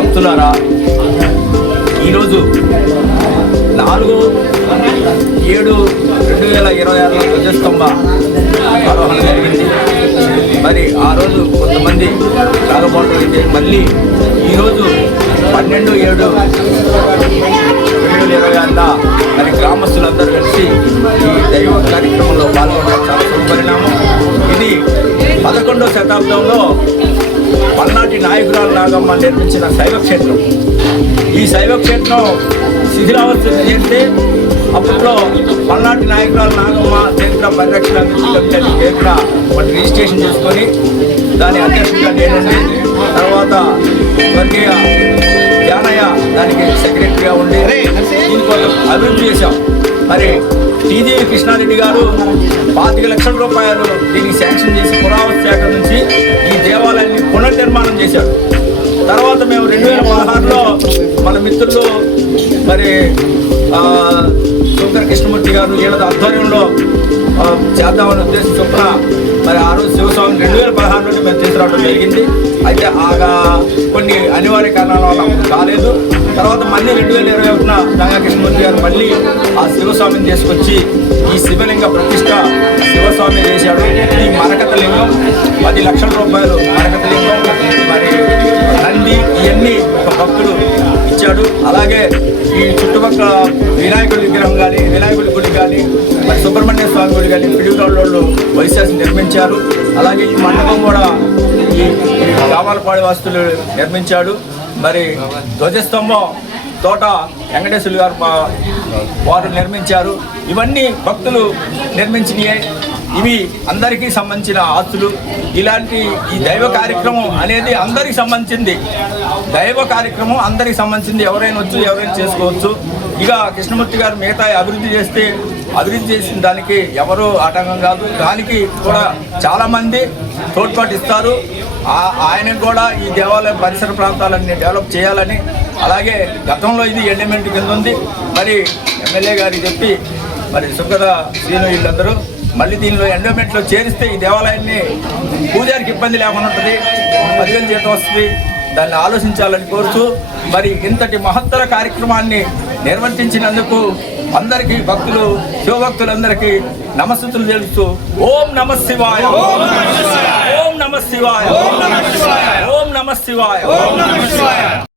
భక్తులారా, ఈరోజు 4/7/2026 ధ్వజస్తంభ ఆరోహణ జరిగింది. మరి ఆ రోజు కొంతమంది రాకపోవడం అయితే మళ్ళీ ఈరోజు 12/7/2026 మరి గ్రామస్తులందరూ కలిసి ఈ దైవ కార్యక్రమంలో పాల్గొనడం చాలా శుభపరిణామం. ఇది 11వ శతాబ్దంలో పల్నాటి నాయకురాలు నాగమ్మ నిర్మించిన శైవక్షేత్రం. ఈ శైవక్షేత్రం శిథిలావస్థ చేస్తే అప్పట్లో పల్నాటి నాయకురాలు నాగమ్మ చరిత్ర పరిరక్షణ కమిటీ పేరున వాటి రిజిస్ట్రేషన్ చేసుకొని దాని అధ్యక్షుడిగా నేనండి, తర్వాత స్వర్గీయ జానయ్య దానికి సెక్రటరీగా ఉండి దీనికోసం అభివృద్ధి చేశాం. మరి టీజీవి కృష్ణారెడ్డి గారు 25 లక్షల రూపాయలు దీనికి శాంక్షన్ చేసి పురావస్తు శాఖ నుంచి ఈ దేవాలయాన్ని పునర్నిర్మాణం చేశారు. తర్వాత మేము 2016లో మన మిత్రులు మరి శంకర కృష్ణమూర్తి గారు వీళ్ళ ఆధ్వర్యంలో చేద్దామని ఉద్దేశం చొప్పున మరి ఆ రోజు శివస్వామి 2016 నుండి మేము తీసుకురావడం జరిగింది. అయితే కొన్ని అనివార్య కారణాల వల్ల కాలేదు. తర్వాత మళ్ళీ 2021న గంగా కృష్ణమూర్తి గారు మళ్ళీ ఆ శివస్వామిని తీసుకొచ్చి ఈ శివలింగ ప్రతిష్ట శివస్వామి చేశాడు. ఈ మరకత లింగం 10 లక్షల రూపాయలు మరకత లింగం, మరి నంది ఇవన్నీ ఒక భక్తుడు ఇచ్చాడు. అలాగే ఈ చుట్టుపక్కల వినాయకుడి విగ్రహం కానీ, వినాయకుడి గుడి కానీ, మరి సుబ్రహ్మణ్య స్వామి గుడి కానీ పిడిగుడోళ్ళు వైశాసి నిర్మించారు. అలాగే ఈ మండపం కూడా ఈ కామాలపాడి వాస్తులు నిర్మించాడు. మరి ధ్వజస్తంభం తోట వెంకటేశ్వర గారు వారు నిర్మించారు. ఇవన్నీ భక్తులు నిర్మించినయే. ఇవి అందరికీ సంబంధించిన ఆస్తులు. ఇలాంటి ఈ దైవ కార్యక్రమం అనేది అందరికి సంబంధించింది. దైవ కార్యక్రమం అందరికి సంబంధించింది. ఎవరైనా వచ్చు, ఎవరైనా చేసుకోవచ్చు. ఇక కృష్ణమూర్తి గారు మిగతా అభివృద్ధి చేసిన దానికి ఎవరు ఆటంకం కాదు. దానికి కూడా చాలామంది తోడ్పాటు ఇస్తారు. ఆయనకు కూడా ఈ దేవాలయం పరిసర ప్రాంతాలన్నీ డెవలప్ చేయాలని, అలాగే గతంలో ఇది ఎండమెంట్ కింద ఉంది. మరి ఎమ్మెల్యే గారికి చెప్పి మరి సుఖద శ్రీను వీళ్ళందరూ మళ్ళీ దీనిలో ఎండోమెంట్లో చేరిస్తే ఈ దేవాలయాన్ని పూజారికి ఇబ్బంది లేకుండా ఉంటుంది, 10,000 జీతం వస్తుంది. దాన్ని ఆలోచించాలని కోరుతూ మరి ఇంతటి మహత్తర కార్యక్రమాన్ని నిర్వర్తించినందుకు అందరికీ శివభక్తులందరికీ నమస్సుతులు తెలుస్తూ ఓం నమ శివాయ, ఓం నమ శివాయ, ఓం నమ శివాయ, ఓం నమ శివాయ.